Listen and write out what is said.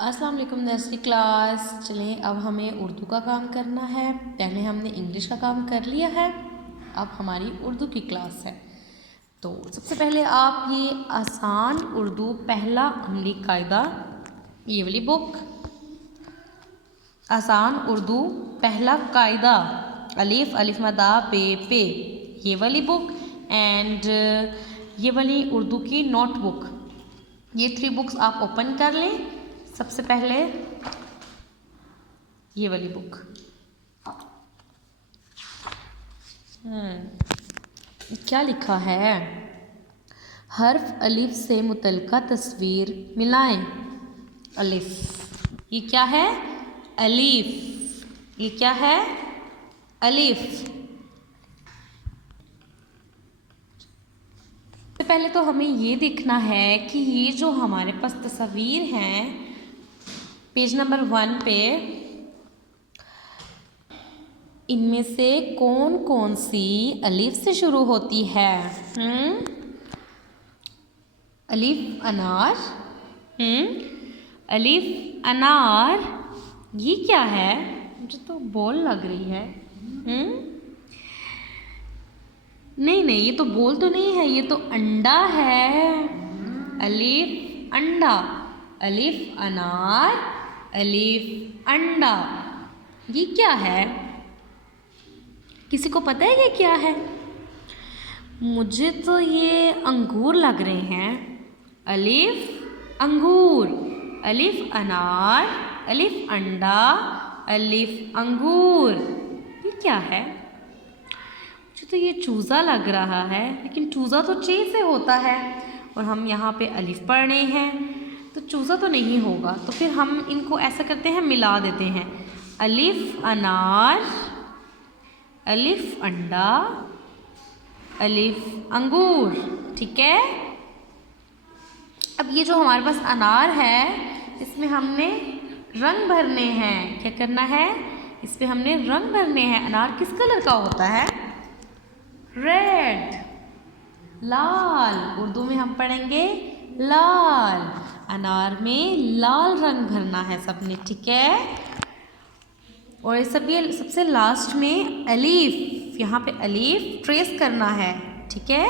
अस्सलाम वालेकुम nursery class. चलें अब हमें उर्दू का काम करना है। पहले हमने इंग्लिश का काम कर लिया है, अब हमारी उर्दू की क्लास है। तो सबसे पहले आप ये आसान उर्दू पहला अमली कायदा, ये वाली बुक आसान उर्दू पहला कायदा, अलिफ अलिफ मदा पे, ये वाली बुक एंड ये वाली उर्दू की नोटबुक, ये 3 बुक्स आप ओपन कर लें। सबसे पहले ये वाली बुक, क्या लिखा है? हर्फ अलिफ से मुतल्लिका तस्वीर मिलाएं। अलिफ, ये क्या है? अलिफ, ये क्या है? अलिफ। सबसे पहले तो हमें ये देखना है कि ये जो हमारे पास तस्वीर हैं पेज नंबर 1 पे, इनमें से कौन कौन सी अलिफ से शुरू होती है? अलिफ अनार, अलिफ अनार, ये क्या है? मुझे तो बॉल लग रही है। नहीं, ये तो बॉल तो नहीं है, ये तो अंडा है। अलिफ अंडा, अलिफ अनार, अलिफ अंडा, ये क्या है? किसी को पता है ये क्या है? मुझे तो ये अंगूर लग रहे हैं। अलिफ अंगूर, अलिफ अनार, अलिफ अंडा, अलिफ अंगूर, ये क्या है? मुझे तो ये चूज़ा लग रहा है, लेकिन चूज़ा तो चे से होता है और हम यहाँ पे अलिफ पढ़ रहे हैं, तो चूज़ा तो नहीं होगा। तो फिर हम इनको ऐसा करते हैं, मिला देते हैं। अलिफ अनार, अलिफ अंडा, अलिफ अंगूर, ठीक है। अब ये जो हमारे पास अनार है, इसमें हमने रंग भरने हैं। क्या करना है? इस पे हमने रंग भरने हैं। अनार किस कलर का होता है? रेड, लाल। उर्दू में हम पढ़ेंगे लाल। अनार में लाल रंग भरना है सबने, ठीक है। और ये सबसे लास्ट में अलीफ, यहाँ पे अलीफ ट्रेस करना है, ठीक है।